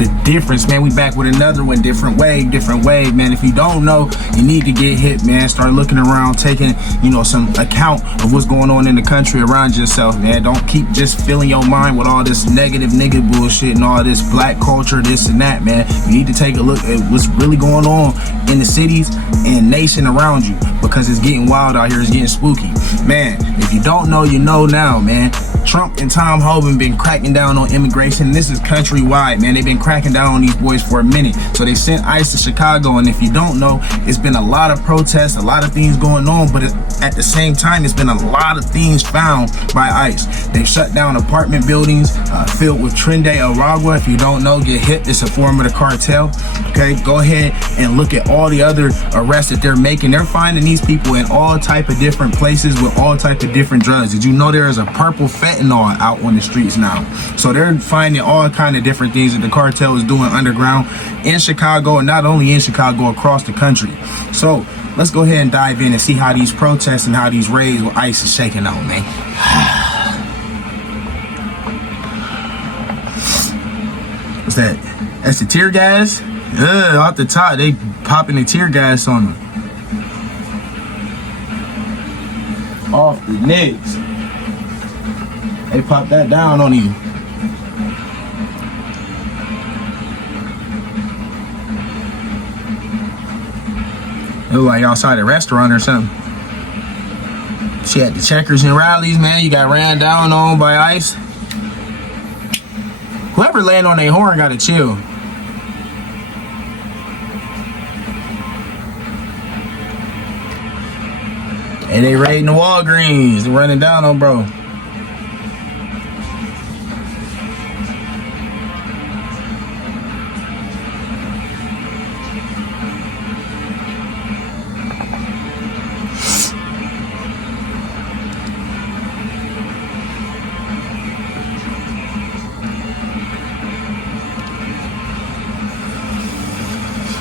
the difference, man. We back with another one, different wave, man. If you don't know, you need to get hit, man. Start looking around, taking, you know, some account of what's going on in the country around yourself, man. Don't keep just filling your mind with all this negative nigga bullshit and all this black culture, this and that, man. You need to take a look at what's really going on in the cities and nation around you, because it's getting wild out here. It's getting spooky, man. If you don't know, you know now, man. Trump and Tom Homan been cracking down on immigration. This is countrywide, man. They've been cracking down on these boys for a minute. So they sent ICE to Chicago, and if you don't know, it's been a lot of protests, a lot of things going on, but at the same time, it's been a lot of things found by ICE. They've shut down apartment buildings filled with Trinidad Aragua. If you don't know, get hit. It's a form of the cartel. Okay, go ahead and look at all the other arrests that they're making. They're finding these people in all type of different places with all type of different drugs. Did you know there is a purple fentanyl out on the streets now? So they're finding all kind of different things that the cartel is doing underground in Chicago, and not only in Chicago, across the country. So let's go ahead and dive in and see how these protests and how these raids with ICE is shaking out, man. What's that? That's the tear gas? Off the top, they popping the tear gas on them. Off the necks. They pop that down on you. It look like outside a restaurant or something. She had the Checkers and Rallies, man. You got ran down on by ICE. Whoever land on their horn gotta chill. And they raiding the Walgreens. They're running down on bro.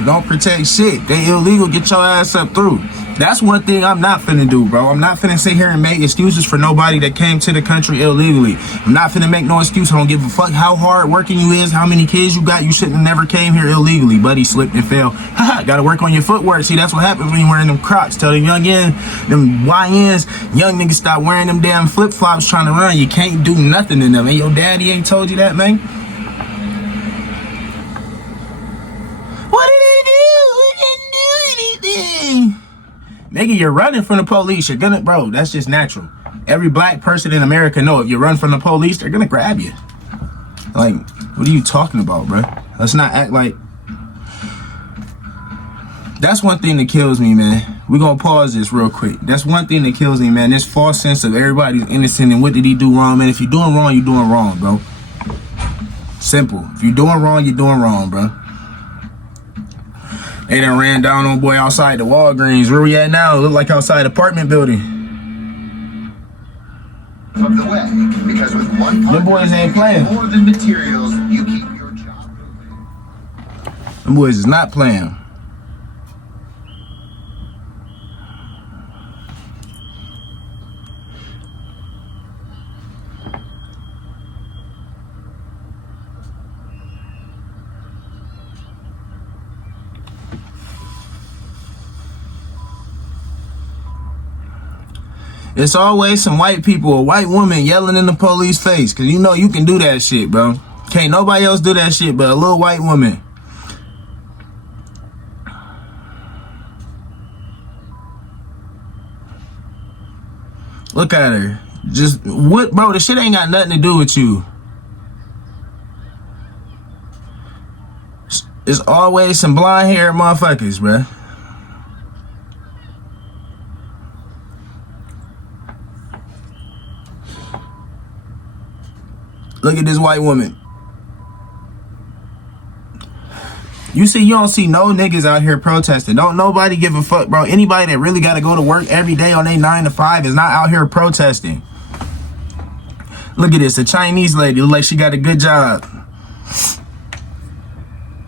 Don't protect shit. They illegal. Get your ass up through. That's one thing I'm not finna do, bro. I'm not finna sit here and make excuses for nobody that came to the country illegally. I'm not finna make no excuse. I don't give a fuck how hard working you is, how many kids you got. You shouldn't have never came here illegally. Buddy slipped and fell. Haha, gotta work on your footwork. See, that's what happens when you're wearing them Crocs. Tell them them YNs, young niggas stop wearing them damn flip-flops trying to run. You can't do nothing in them. And your daddy ain't told you that, man? Nigga, you're running from the police. You're gonna, bro, that's just natural. Every black person in America know if you run from the police, they're gonna grab you. Like, what are you talking about, bro? Let's not act like... That's one thing that kills me, man. We're gonna pause this real quick. That's one thing that kills me, man. This false sense of everybody's innocent and what did he do wrong, man. If you're doing wrong, you're doing wrong, bro. Simple. If you're doing wrong, you're doing wrong, bro. They done ran down on boy outside the Walgreens. Where we at now? Look like outside apartment building. From the way, because with one them boys ain't playing. More than materials, you keep your job moving. Them boys is not playing. It's always some white people, a white woman yelling in the police face. Cause you know you can do that shit, bro. Can't nobody else do that shit but a little white woman. Look at her. Just, what, bro, the shit ain't got nothing to do with you. It's always some blonde haired motherfuckers, bro. Look at this white woman. You see, you don't see no niggas out here protesting. Don't nobody give a fuck, bro. Anybody that really got to go to work every day on their 9 to 5 is not out here protesting. Look at this, a Chinese lady. Look like she got a good job.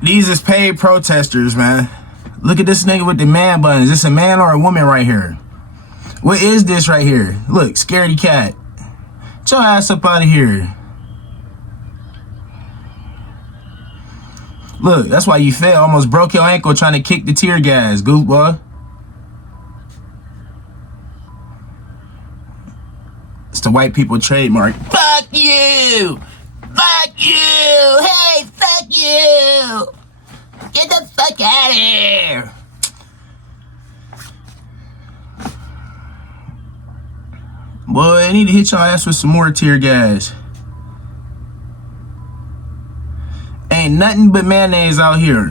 These is paid protesters, man. Look at this nigga with the man bun. Is this a man or a woman right here? What is this right here? Look, scaredy cat. Get your ass up out of here. Look, that's why you fell. Almost broke your ankle trying to kick the tear gas, goofball. It's the white people trademark. Fuck you! Fuck you! Hey, fuck you! Get the fuck out of here! Boy, I need to hit y'all ass with some more tear gas. Ain't nothing but mayonnaise out here.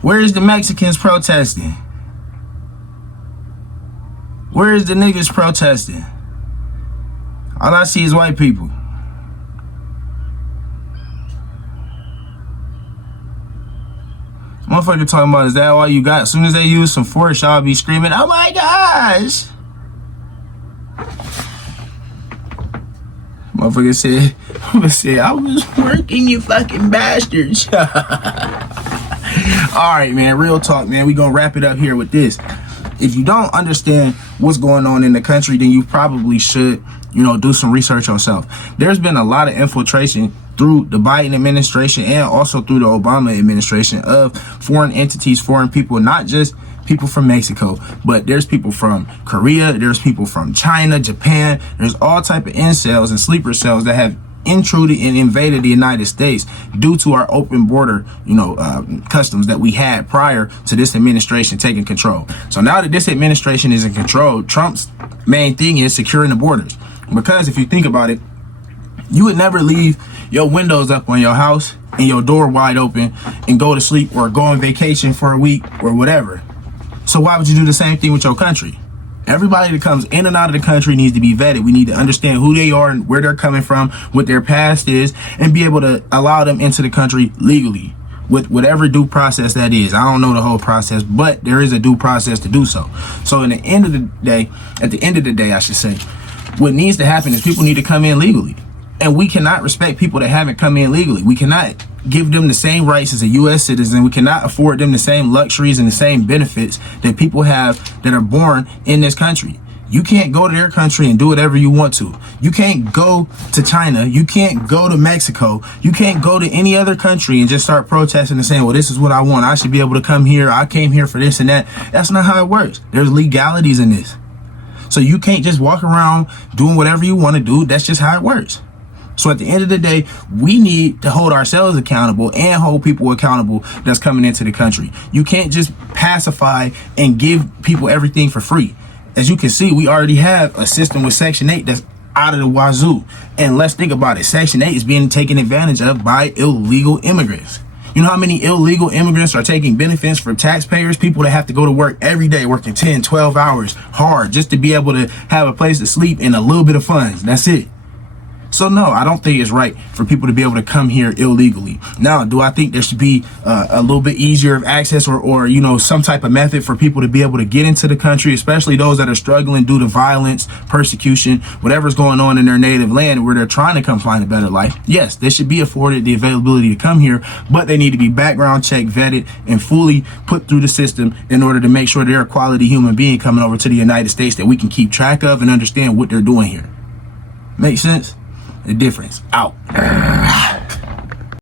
Where's the Mexicans protesting? Where's the niggas protesting? All I see is white people. Motherfucker talking about, is that all you got? As soon as they use some force, y'all be screaming, oh my gosh. Motherfucker said, I was working, you fucking bastards. Alright, man, real talk, man. We gonna wrap it up here with this. If you don't understand what's going on in the country, then you probably should, do some research yourself. There's been a lot of infiltration through the Biden administration and also through the Obama administration of foreign entities, foreign people, not just people from Mexico, but there's people from Korea, there's people from China, Japan. There's all type of incels and sleeper cells that have intruded and invaded the United States due to our open border, customs that we had prior to this administration taking control. So now that this administration is in control, Trump's main thing is securing the borders. Because if you think about it, you would never leave your windows up on your house and your door wide open and go to sleep or go on vacation for a week or whatever. So why would you do the same thing with your country? Everybody that comes in and out of the country needs to be vetted. We need to understand who they are and where they're coming from, what their past is, and be able to allow them into the country legally with whatever due process that is. I don't know the whole process, but there is a due process to do so. So at the end of the day, I should say, what needs to happen is people need to come in legally. And we cannot respect people that haven't come in legally. We cannot give them the same rights as a U.S. citizen. We cannot afford them the same luxuries and the same benefits that people have that are born in this country. You can't go to their country and do whatever you want to. You can't go to China. You can't go to Mexico. You can't go to any other country and just start protesting and saying, well, this is what I want. I should be able to come here. I came here for this and that. That's not how it works. There's legalities in this. So you can't just walk around doing whatever you want to do. That's just how it works. So at the end of the day, we need to hold ourselves accountable and hold people accountable that's coming into the country. You can't just pacify and give people everything for free. As you can see, we already have a system with Section 8 that's out of the wazoo. And let's think about it. Section 8 is being taken advantage of by illegal immigrants. You know how many illegal immigrants are taking benefits from taxpayers? People that have to go to work every day, working 10, 12 hours hard just to be able to have a place to sleep and a little bit of funds. That's it. So no, I don't think it's right for people to be able to come here illegally. Now, do I think there should be a little bit easier of access or some type of method for people to be able to get into the country, especially those that are struggling due to violence, persecution, whatever's going on in their native land where they're trying to come find a better life? Yes, they should be afforded the availability to come here, but they need to be background checked, vetted, and fully put through the system in order to make sure they're a quality human being coming over to the United States that we can keep track of and understand what they're doing here. Make sense? The difference. Out.